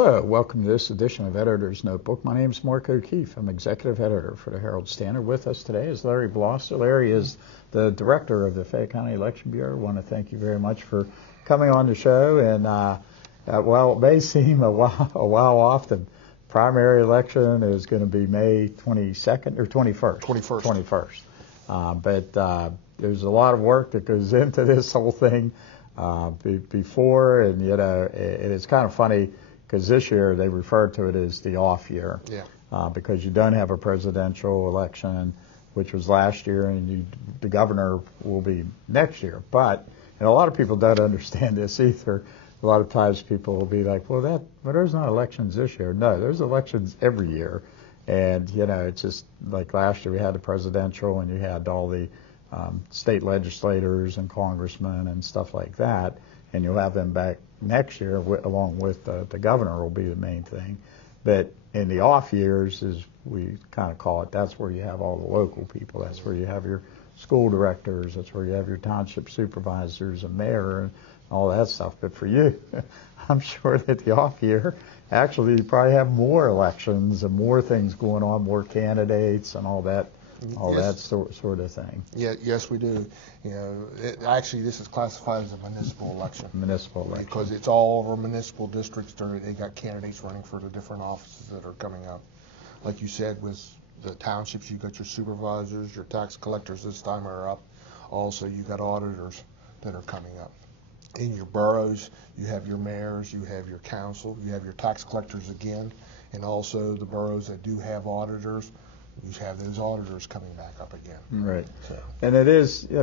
Hello, welcome to this edition of Editor's Notebook. My name is Mark O'Keefe. I'm Executive Editor for the Herald-Standard. With us today is Larry Blosser. Larry is the Director of the Fayette County Election Bureau. I want to thank you very much for coming on the show. And while it may seem a while off, the primary election is going to be May 22nd or 21st. 21st. But there's a lot of work that goes into this whole thing before, and it's kind of funny because this year they refer to it as the off year, because you don't have a presidential election, which was last year, and the governor will be next year. But a lot of people don't understand this either. A lot of times people will be like, well, there's not elections this year. No, there's elections every year. And, it's just like last year we had the presidential and you had all the state legislators and congressmen and stuff like that. And you'll have them back next year along with the governor will be the main thing. But in the off years, as we kind of call it, that's where you have all the local people. That's where you have your school directors. That's where you have your township supervisors and mayor and all that stuff. But for you, I'm sure that the off year, actually, you probably have more elections and more things going on, more candidates and all that. That sort of thing. Yeah, yes, we do. Actually, this is classified as a municipal election. Municipal election. Because it's all over municipal districts. They got candidates running for the different offices that are coming up. Like you said, with the townships, you got your supervisors, your tax collectors this time are up. Also, you got auditors that are coming up. In your boroughs, you have your mayors, you have your council, you have your tax collectors again, and also the boroughs that do have auditors. You have those auditors coming back up again. Right. So. And it is, a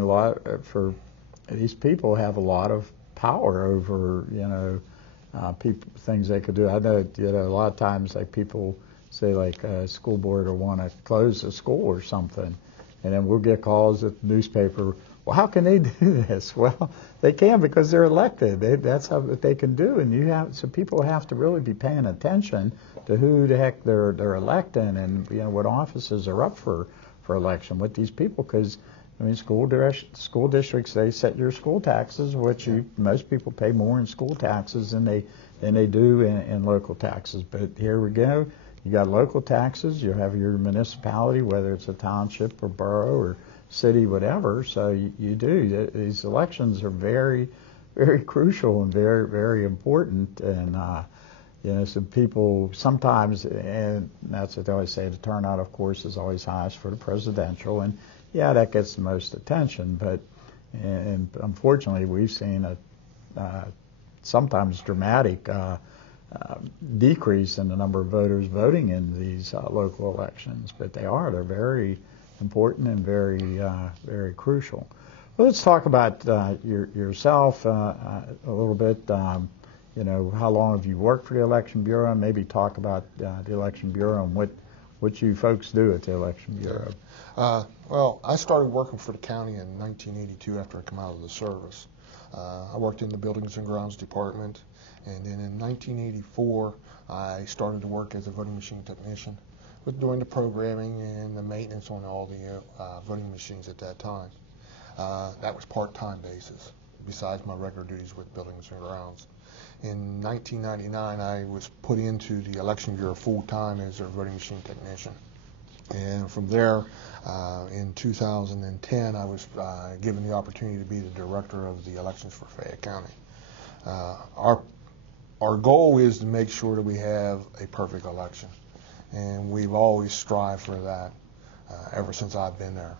lot for these people have a lot of power over, things they could do. I know, a lot of times, like people say, like a school board will want to close a school or something, and then we'll get calls at the newspaper. Well, how can they do this? Well, they can because they're elected. That's how they can do. And so people have to really be paying attention to who the heck they're electing and what offices are up for election with these people. Because school districts, they set your school taxes, which most people pay more in school taxes than they do in local taxes. But here we go. You got local taxes. You have your municipality, whether it's a township or borough or city, whatever. So you do. These elections are very, very crucial and very, very important. And so people sometimes, and that's what they always say, the turnout, of course, is always highest for the presidential, and that gets the most attention. But and unfortunately, we've seen a sometimes dramatic decrease in the number of voters voting in these local elections. But they're very important and very, very crucial. Well, let's talk about yourself a little bit. How long have you worked for the Election Bureau? And maybe talk about the Election Bureau and what you folks do at the Election Bureau. Well, I started working for the county in 1982 after I come out of the service. I worked in the Buildings and Grounds Department, and then in 1984 I started to work as a voting machine technician, with doing the programming and the maintenance on all the voting machines at that time. That was part-time basis, besides my regular duties with Buildings and Grounds. In 1999, I was put into the Election Bureau full-time as their voting machine technician. And from there, in 2010, I was given the opportunity to be the director of the elections for Fayette County. Our goal is to make sure that we have a perfect election. And we've always strived for that ever since I've been there.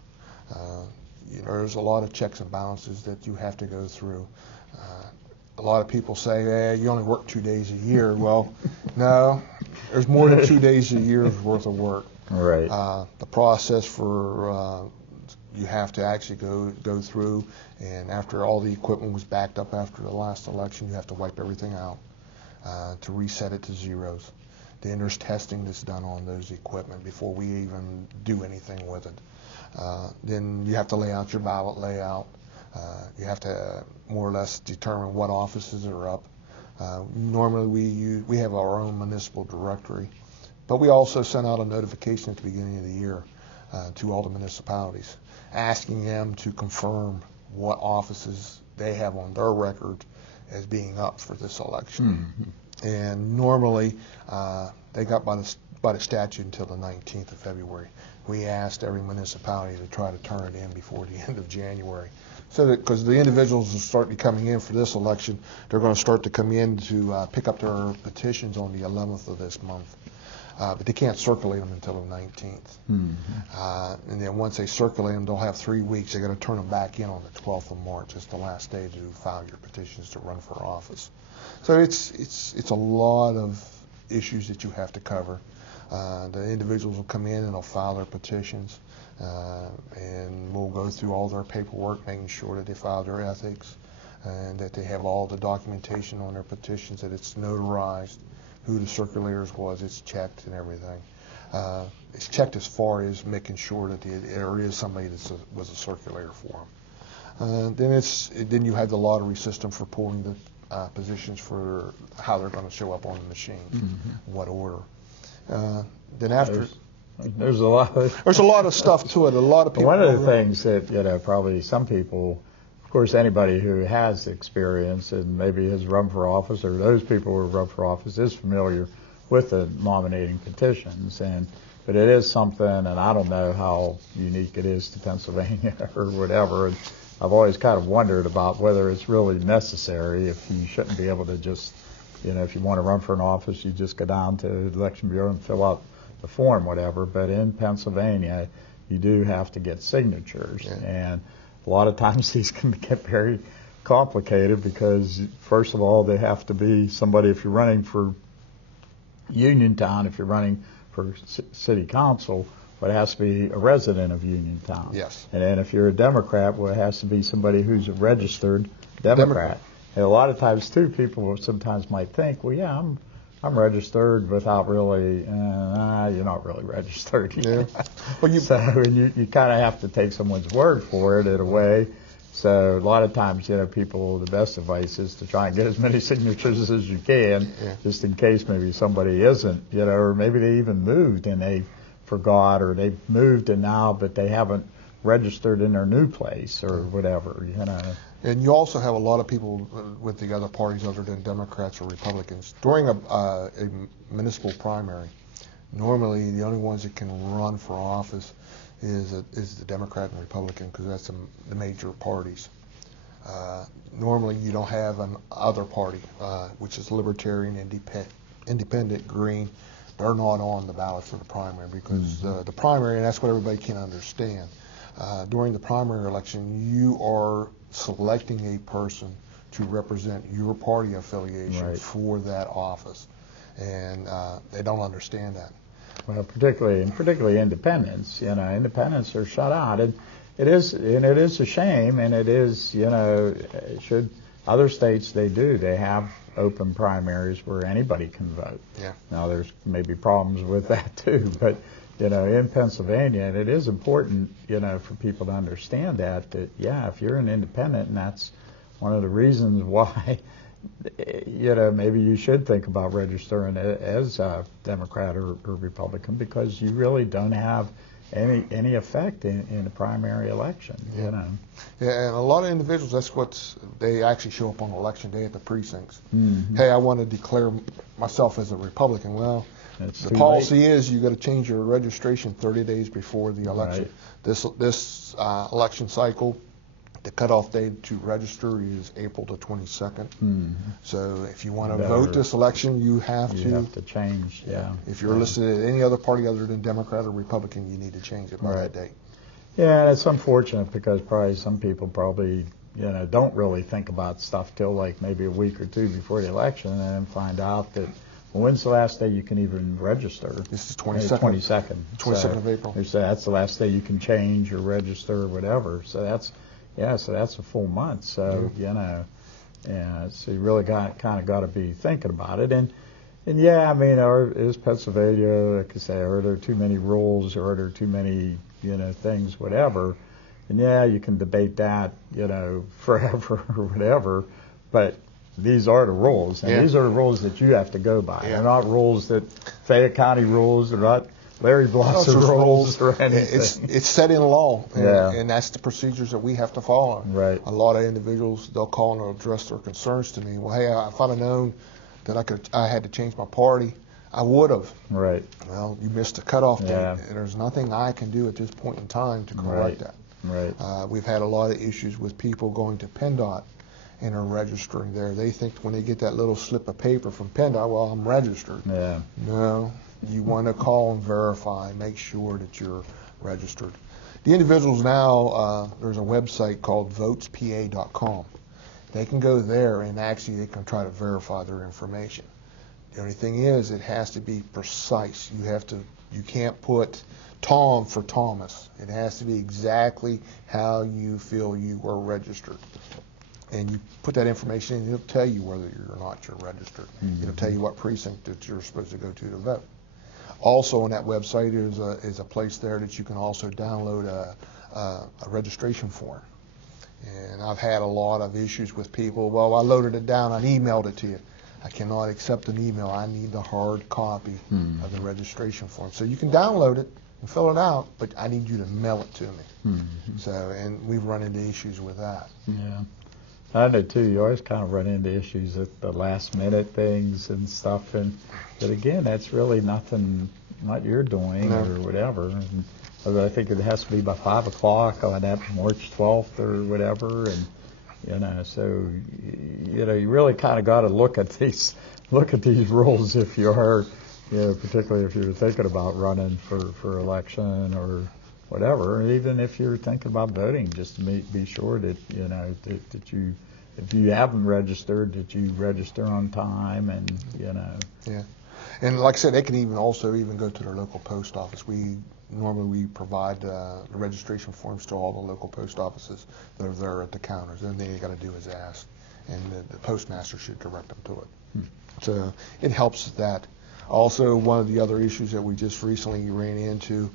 There's a lot of checks and balances that you have to go through. A lot of people say, you only work 2 days a year. Well, no, there's more than 2 days a year's worth of work. Right. The process for you have to actually go through, and after all the equipment was backed up after the last election, you have to wipe everything out to reset it to zeros. Then there's testing that's done on those equipment before we even do anything with it. Then you have to lay out your ballot layout. You have to more or less determine what offices are up. Normally we have our own municipal directory, but we also send out a notification at the beginning of the year to all the municipalities, asking them to confirm what offices they have on their record as being up for this election. And normally they got by the statute until the 19th of February. We asked every municipality to try to turn it in before the end of January. So that, because the individuals will start coming in for this election, they're going to start to come in to pick up their petitions on the 11th of this month. But they can't circulate them until the 19th. Mm-hmm. And then once they circulate them, they'll have 3 weeks. They're going to turn them back in on the 12th of March. It's the last day to file your petitions to run for office. So it's a lot of issues that you have to cover. The individuals will come in and they'll file their petitions, and we'll go through all their paperwork, making sure that they file their ethics and that they have all the documentation on their petitions, that it's notarized, who the circulators was, it's checked and everything. It's checked as far as making sure that there is somebody that was a circulator for them. Then you have the lottery system for pulling the positions for how they're going to show up on the machines, mm-hmm. what order. Then after there's a lot of stuff to it. A lot of people. One of the things that probably some people, of course, anybody who has experience and maybe has run for office, or those people who run for office, is familiar with the nominating petitions. But it is something, and I don't know how unique it is to Pennsylvania or whatever. And I've always kind of wondered about whether it's really necessary, if you shouldn't be able to just, if you want to run for an office, you just go down to the Election Bureau and fill out the form, whatever. But in Pennsylvania, you do have to get signatures. Yeah. And a lot of times these can get very complicated because, first of all, they have to be somebody, if you're running for Uniontown, if you're running for city council, but it has to be a resident of Uniontown. Yes. And then if you're a Democrat, well, it has to be somebody who's a registered Democrat. And a lot of times, too, people sometimes might think, well, yeah, I'm registered without really, you're not really registered. Yeah. Well, you kind of have to take someone's word for it in a way. So a lot of times, people, the best advice is to try and get as many signatures as you can, just in case maybe somebody isn't, or maybe they even moved and they forgot, or they moved and now, but they haven't registered in their new place or whatever, And you also have a lot of people with the other parties other than Democrats or Republicans. During a municipal primary, normally the only ones that can run for office is the Democrat and Republican, because that's the major parties. Normally you don't have an other party, which is Libertarian, Independent, Green. They're not on the ballot for the primary because the primary, and that's what everybody can understand. During the primary election, you are selecting a person to represent your party affiliation for that office, and they don't understand that. Well, particularly independents. Independents are shut out, and it is a shame, and it is, should other states they have open primaries where anybody can vote. Yeah. Now there's maybe problems with that too, but in Pennsylvania, and it is important, for people to understand that if you're an independent, and that's one of the reasons why, maybe you should think about registering as a Democrat or Republican, because you really don't have any effect in the primary election, Yeah, and a lot of individuals, they actually show up on election day at the precincts. Mm-hmm. Hey, I want to declare myself as a Republican. Well, the policy is you got to change your registration 30 days before the election. Right. This election cycle, the cutoff date to register is April the 22nd. Mm-hmm. So if you want to vote this election, you have to change. Yeah. If you're listed at any other party other than Democrat or Republican, you need to change it by that date. Yeah, it's unfortunate because some people don't really think about stuff till like maybe a week or two before the election, and then find out that. When's the last day you can even register? This is 22nd. 22nd of April. So that's the last day you can change or register or whatever. So that's a full month. So so you really got to be thinking about it. And is Pennsylvania, like I say, are there too many rules, or are there too many things, whatever? And you can debate that forever or whatever, but these are the rules, and these are the rules that you have to go by. Yeah. They're not rules that Fayette County rules. They're not Larry Blosser rules or anything. It's set in law, and that's the procedures that we have to follow. Right. A lot of individuals, they'll call and address their concerns to me. Well, hey, if I'd have known that I had to change my party, I would have. Right. Well, you missed the cutoff date, Yeah. and there's nothing I can do at this point in time to correct that. Right. We've had a lot of issues with people going to PennDOT and are registering there. They think when they get that little slip of paper from PennDOT, well, I'm registered. Yeah. No, you want to call and verify, make sure that you're registered. The individuals now, there's a website called votespa.com. They can go there and actually they can try to verify their information. The only thing is it has to be precise. You can't put Tom for Thomas. It has to be exactly how you feel you were registered. And you put that information in, it'll tell you whether you're not you're registered. Mm-hmm. It'll tell you what precinct that you're supposed to go to vote. Also on that website is a place there that you can also download a registration form. And I've had a lot of issues with people. Well, I loaded it down, I emailed it to you. I cannot accept an email. I need the hard copy of the registration form. So you can download it and fill it out, but I need you to mail it to me. Mm-hmm. So, and we've run into issues with that. Yeah. I know too, you always kind of run into issues at the last minute things and stuff, but again, that's really nothing, not your doing No. or whatever. And I think it has to be by 5 o'clock on that March 12th or whatever, and so you really kind of got to look at these rules if you are, particularly if you're thinking about running for election or whatever, and even if you're thinking about voting, just to be sure that that you, if you haven't registered, that you register on time, and Yeah, and like I said, they can even go to their local post office. We normally provide the registration forms to all the local post offices that are there at the counters. And then you got to do is ask, and the postmaster should direct them to it. So it helps that. Also, one of the other issues that we just recently ran into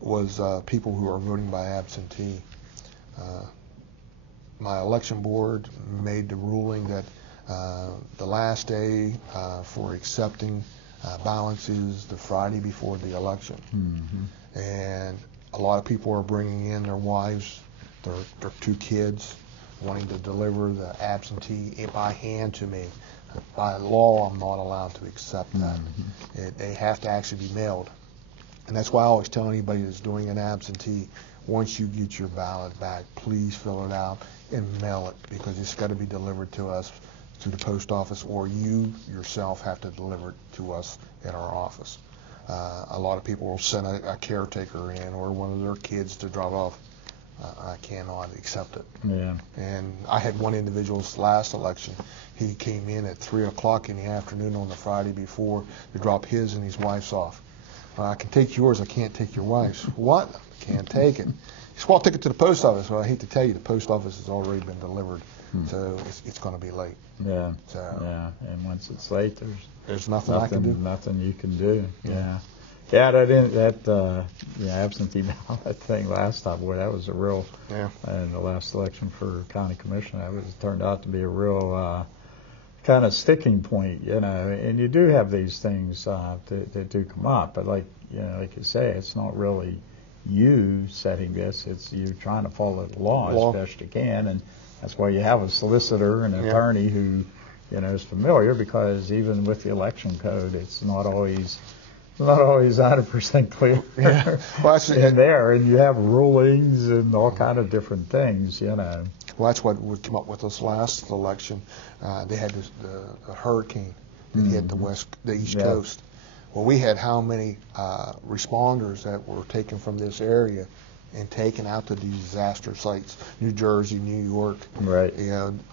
was people who are voting by absentee. My election board made the ruling that the last day for accepting ballots is the Friday before the election. Mm-hmm. And a lot of people are bringing in their wives, their 2 kids, wanting to deliver the absentee by hand to me. By law, I'm not allowed to accept that. Mm-hmm. They have to actually be mailed. And that's why I always tell anybody that's doing an absentee, once you get your ballot back, please fill it out and mail it, because it's got to be delivered to us through the post office, or you yourself have to deliver it to us at our office. A lot of people will send a caretaker in or one of their kids to drop off. I cannot accept it. Yeah. And I had one individual's last election. He came in at 3 o'clock in the afternoon on the Friday before to drop his and his wife's off. I can take yours, I can't take your wife's. What? I can't take it. He said, well, I'll take it to the post office. Well, I hate to tell you, the post office has already been delivered, so it's going to be late. Yeah. So, yeah. And once it's late, there's nothing I can do. Nothing you can do. Yeah. Yeah, that absentee ballot thing last time, boy, that was a real. Yeah. In the last election for county commission, turned out to be a real kind of sticking point, And you do have these things that do come up, but like you say, it's not really you setting this; it's you trying to follow the law as best you can, and that's why you have a solicitor and an attorney who is familiar, because even with the election code, it's not always 100% clear. Yeah. Well, in there, and you have rulings and all kind of different things, Well, that's what would come up with this last election. They had the hurricane that hit the East Coast. Well, we had how many responders that were taken from this area and taken out to these disaster sites, New Jersey, New York, right?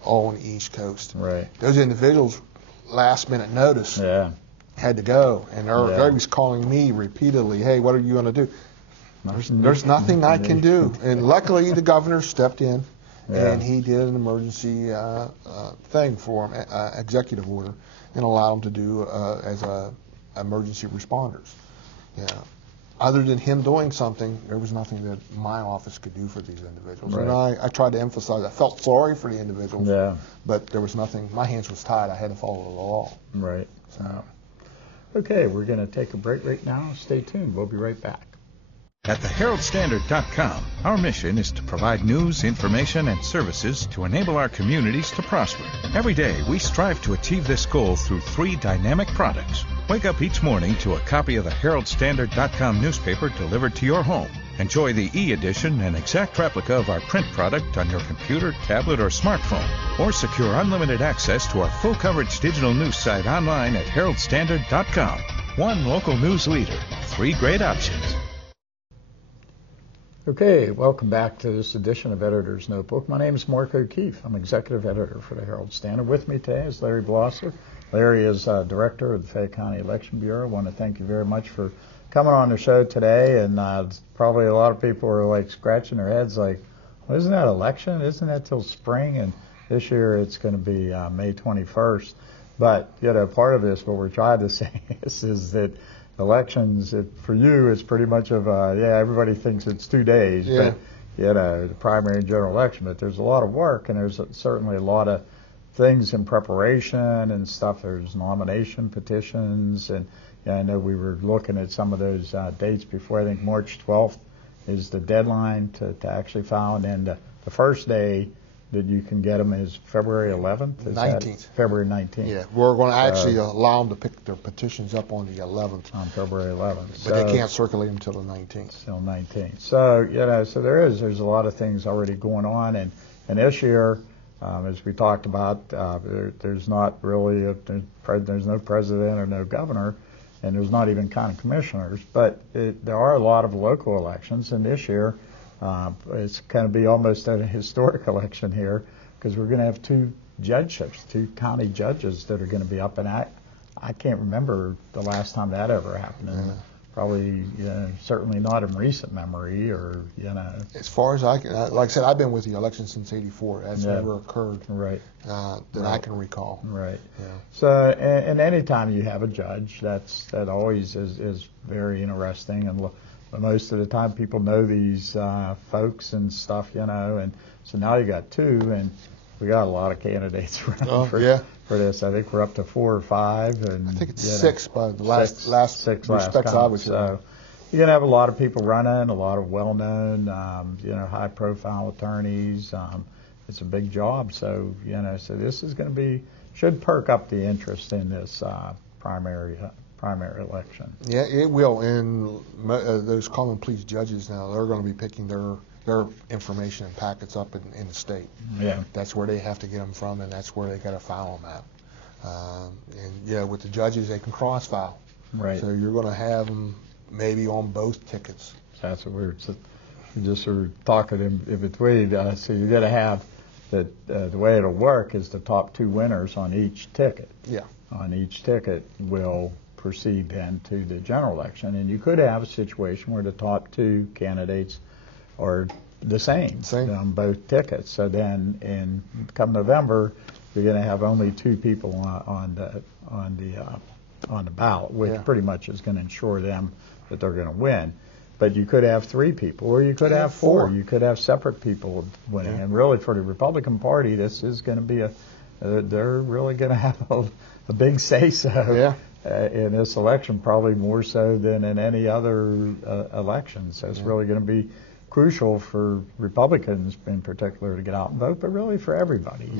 All on the East Coast. Right. Those individuals, last minute notice, had to go, and they was calling me repeatedly, hey, what are you going to do? There's nothing I can do. And luckily the governor stepped in, and he did an emergency thing for them, executive order, and allowed them to do as emergency responders. Other than him doing something, there was nothing that my office could do for these individuals. Right. And I tried to emphasize, I felt sorry for the individuals, but there was nothing, my hands was tied, I had to follow the law. Right. So. Okay, we're going to take a break right now. Stay tuned. We'll be right back. At theherald-standard.com, our mission is to provide news, information, and services to enable our communities to prosper. Every day, we strive to achieve this goal through 3 dynamic products. Wake up each morning to a copy of the Herald-Standard.com newspaper delivered to your home. Enjoy the e-edition and exact replica of our print product on your computer, tablet, or smartphone. Or secure unlimited access to our full-coverage digital news site online at heraldstandard.com. One local news leader, 3 great options. Okay, welcome back to this edition of Editor's Notebook. My name is Mark O'Keefe. I'm executive editor for the Herald-Standard. With me today is Larry Blosser. Larry is director of the Fayette County Election Bureau. I want to thank you very much for coming on the show today. And probably a lot of people are like scratching their heads like, well, isn't that election? Isn't that till spring? And this year it's going to be May 21st. But, part of this, what we're trying to say is that elections, for you, it's pretty much of everybody thinks it's 2 days, but the primary and general election. But there's a lot of work, and there's certainly a lot of things in preparation and stuff. There's nomination petitions, and I know we were looking at some of those dates before. I think March 12th is the deadline to actually file, and then the first day that you can get them is February 11th? 19th. February 19th. Yeah, we're going to actually allow them to pick their petitions up on the 11th. On February 11th. But they can't circulate them until the 19th. Till 19th. So, so there's a lot of things already going on. And this year, as we talked about, there's not really, there's no president or no governor, and there's not even county commissioners. But there are a lot of local elections, and this year, it's going to be almost a historic election here because we're going to have 2 judgeships, 2 county judges that are going to be up. And I can't remember the last time that ever happened. And probably, certainly not in recent memory or, As far as like I said, I've been with the election since '84. That's never occurred that I can recall. Right. Yeah. So, and any time you have a judge, that always is very interesting. And most of the time people know these folks and stuff, and so now you got 2, and we got a lot of candidates around for this. I think we're up to 4 or 5. And I think it's 6 by the last respects I was. So you're going to have a lot of people running, a lot of well-known, high-profile attorneys. It's a big job, so, so this is going to should perk up the interest in this primary election. Yeah, it will. And those common pleas judges now, they're going to be picking their information and packets up in the state. Yeah. That's where they have to get them from, and that's where they got to file them at. And with the judges, they can cross-file. Right. So you're going to have them maybe on both tickets. That's what we're just sort of talking in between. So you're going to have the way it'll work is the top 2 winners on each ticket. Yeah. On each ticket will proceed then to the general election. And you could have a situation where the top 2 candidates are the same. On both tickets. So then come November, you're going to have only 2 people on the ballot, which pretty much is going to ensure them that they're going to win. But you could have 3 people, or you could have 4. You could have separate people winning. And really, for the Republican Party, this is going to be they're really going to have a big say-so in this election, probably more so than in any other election. So it's really going to be crucial for Republicans in particular to get out and vote, but really for everybody,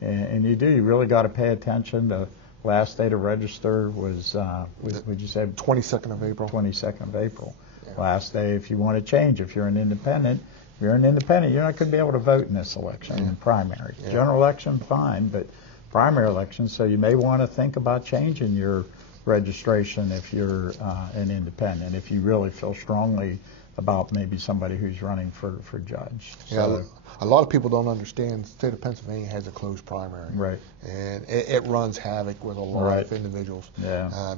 And you really got to pay attention. The last day to register was, would you say? 22nd of April. 22nd of April. Yeah. Last day if you want to change. If you're an independent, you're not going to be able to vote in this election, in primary. General election, fine, but primary election, so you may want to think about changing your registration if you're an independent, if you really feel strongly about maybe somebody who's running for judge. So, a lot of people don't understand the state of Pennsylvania has a closed primary. Right. And it runs havoc with a lot of individuals.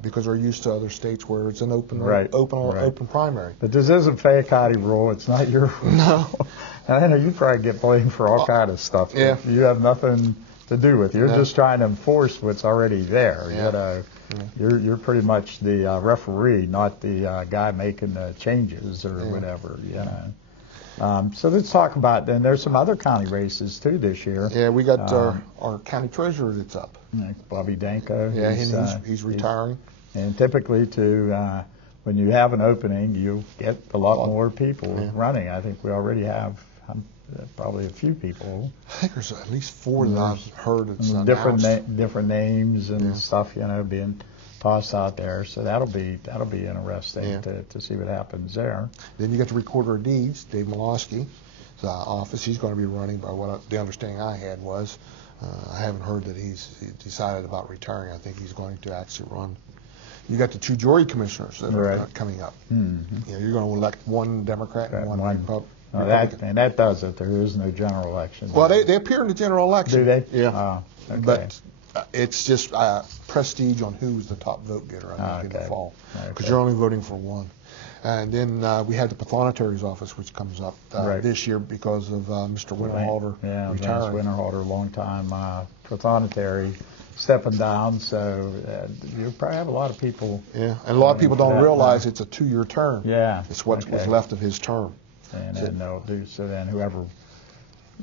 Because they're used to other states where it's an open primary. But this isn't Fayette County rule. It's not your rule. No. I know you probably get blamed for all kind of stuff. Yeah. You have nothing to do with. You're just trying to enforce what's already there. You're pretty much the referee, not the guy making the changes or whatever. So let's talk about, then there's some other county races too this year. Yeah, we got our county treasurer that's up. Bobby Danko. Yeah, he's retiring. And typically when you have an opening, you get a lot more people Yeah. running. I think we already have probably a few people. I think there's at least 4 that I've heard it's different announced. different names and Yeah. stuff, being tossed out there. So that'll be interesting Yeah. to see what happens there. Then you got the Recorder of Deeds, Dave Milosky's office. He's going to be running. By the understanding I had was, I haven't heard that he decided about retiring. I think he's going to actually run. You got the 2 jury commissioners that are coming up. Mm-hmm. You're going to elect 1 Democrat and 1 Republican. That does it. There is no general election. Well, they appear in the general election. Do they? Yeah. Oh, okay. But it's just prestige on who's the top vote getter, I think, in the fall. Because you're only voting for 1. And then we have the Pathonetary's office, which comes up this year because of Mr. Winterhalter retiring. Vince Winterhalter, long-time Pathonetary, stepping down. So you probably have a lot of people. Yeah, and a lot of people don't realize it's a 2-year term. Yeah. It's what's left of his term. And then they'll do, so then whoever,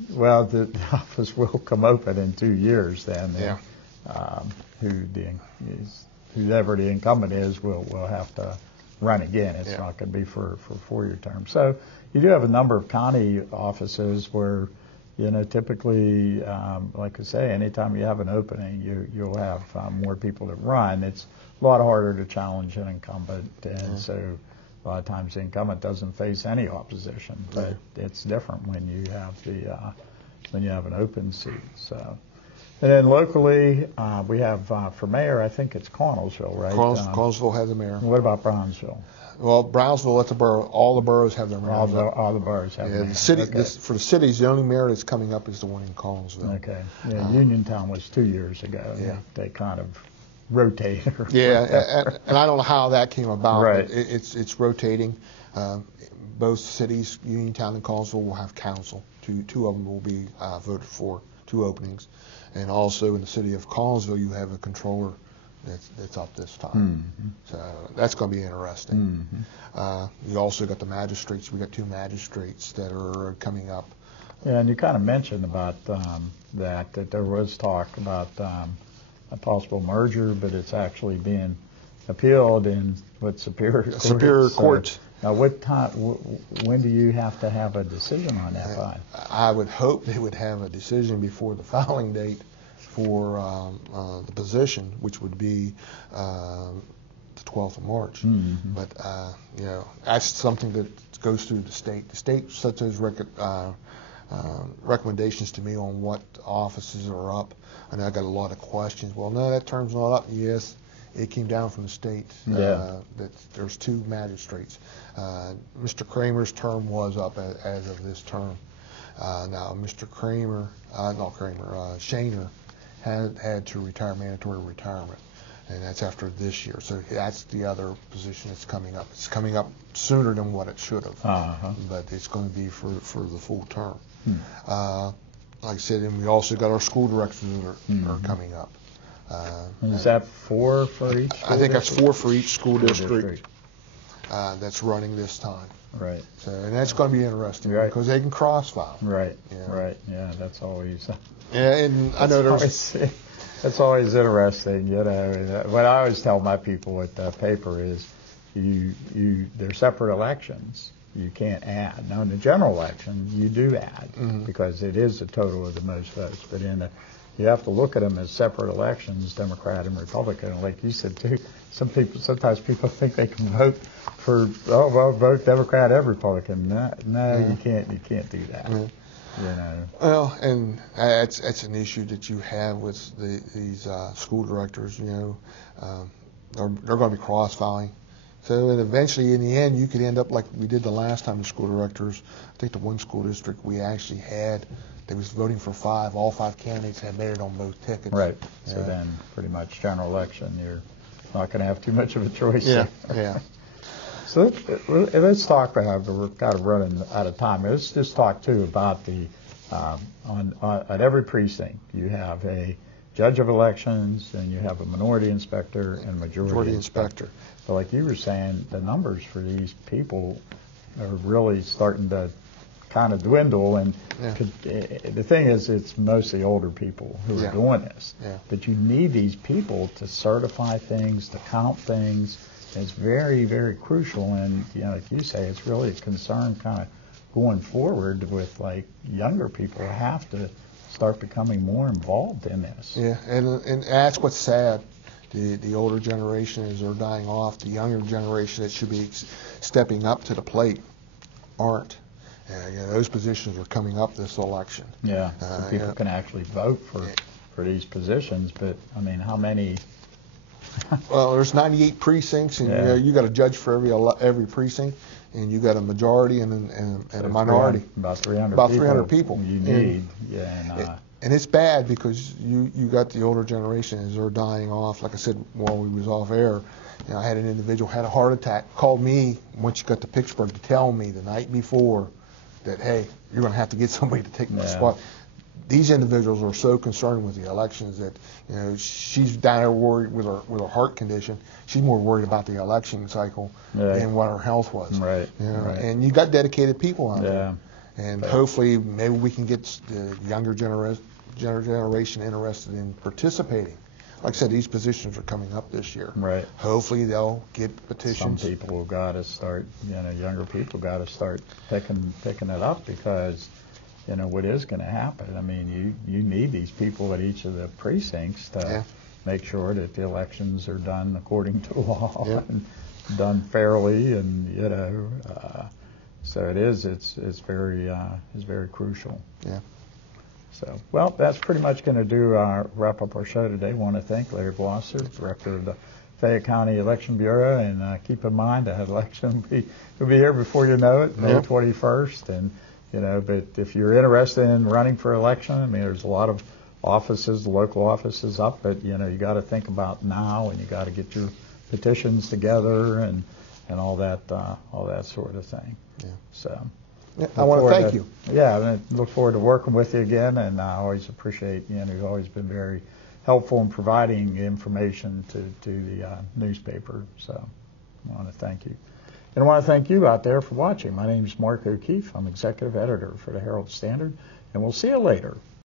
the office will come open in 2 years then. Yeah. Whoever the incumbent is will have to run again. It's not going to be for a 4-year term. So you do have a number of county offices where, typically, like I say, anytime you have an opening, you'll have more people that run. It's a lot harder to challenge an incumbent, and so a lot of times the incumbent doesn't face any opposition. But it's different when you have an open seat. So. And then locally, we have, for mayor, I think it's Connellsville, right? Connellsville has a mayor. What about Brownsville? Well, Brownsville, that's a borough. All the boroughs have their mayor. All the boroughs have their mayor. The city, for the cities, the only mayor that's coming up is the one in Connellsville. Okay. Yeah, Uniontown was 2 years ago. Yeah. They kind of rotate. And I don't know how that came about. Right. But it's rotating. Both cities, Uniontown and Connellsville, will have council. Two of them will be voted for, 2 openings. And also in the city of Connellsville, you have a controller that's up this time. Mm-hmm. So that's going to be interesting. Mm-hmm. You also got the magistrates. We got 2 magistrates that are coming up. Yeah, and you kind of mentioned about that there was talk about a possible merger, but it's actually being appealed in Superior Court. Superior Court. Now, what time? When do you have to have a decision on that by? I would hope they would have a decision before the filing date for the position, which would be the 12th of March. Mm-hmm. But that's something that goes through the state. The state such as recommendations to me on what offices are up. And I got a lot of questions. Well, no, that term's not up. Yes. It came down from the state that there's 2 magistrates. Mr. Kramer's term was up as of this term. Now, Mr. Shaner had to retire, mandatory retirement, and that's after this year. So that's the other position that's coming up. It's coming up sooner than what it should have, but it's going to be for the full term. Like I said, and we also got our school directors that are coming up. Is that 4 for each school I think district? that's 4 for each school district that's running this time. Right. So, and that's going to be interesting because they can cross-file. Right. Right. Yeah, that's always. And I know that's always interesting. What I always tell my people with the paper is, they're separate elections. You can't add. Now, in the general election, you do add because it is the total of the most votes. But you have to look at them as separate elections, Democrat and Republican. And like you said too, sometimes people think they can vote for vote Democrat and Republican. No, you can't do that. Well, and that's an issue that you have with these school directors. They're going to be cross-filing. So eventually, in the end, you could end up like we did the last time. The school directors, I think the one school district we actually had. They was voting for 5. All 5 candidates had made it on both tickets. Right. So then, pretty much general election, you're not going to have too much of a choice. Yeah. So let's talk. We're kind of running out of time. Let's just talk too about the at every precinct you have a judge of elections, and you have a minority inspector and a majority inspector. So, like you were saying, the numbers for these people are really starting to kind of dwindle, and the thing is, it's mostly older people who are doing this. But you need these people to certify things, to count things, It's very, very crucial, and like you say, it's really a concern kind of going forward with like younger people have to start becoming more involved in this. Yeah, and that's what's sad. The older generation, as they're dying off, the younger generation that should be stepping up to the plate aren't. Those positions are coming up this election. Yeah, so people can actually vote for these positions, but I mean, how many? Well, there's 98 precincts, and you got a judge for every precinct, and you got a majority and a minority. About 300. About 300 people. You need, and it's bad because you got the older generation as they're dying off. Like I said while we was off air, I had an individual had a heart attack, called me once you got to Pittsburgh to tell me the night before that, hey, you're going to have to get somebody to take my spot. These individuals are so concerned with the elections that she's down there worried with her heart condition. She's more worried about the election cycle than what her health was. Right. And you got dedicated people on there. And But hopefully maybe we can get the younger generation interested in participating. Like I said, these positions are coming up this year. Right. Hopefully they'll get petitions. Some people have got to start, younger people got to start picking it up because, what is going to happen. I mean, you need these people at each of the precincts to make sure that the elections are done according to law and done fairly, and so it's very crucial. Yeah. So, well, that's pretty much going to wrap up our show today. I want to thank Larry Blosser, Director of the Fayette County Election Bureau, and keep in mind that election will be here before you know it, May 21st. And but if you're interested in running for election, I mean, there's a lot of offices, local offices up, but you got to think about now, and you got to get your petitions together and all that sort of thing. Yeah. So. Yeah, I want to thank you. Yeah, and I look forward to working with you again, and I always appreciate you've always been very helpful in providing information to the newspaper. So I want to thank you. And I want to thank you out there for watching. My name is Mark O'Keefe. I'm Executive Editor for the Herald-Standard, and we'll see you later.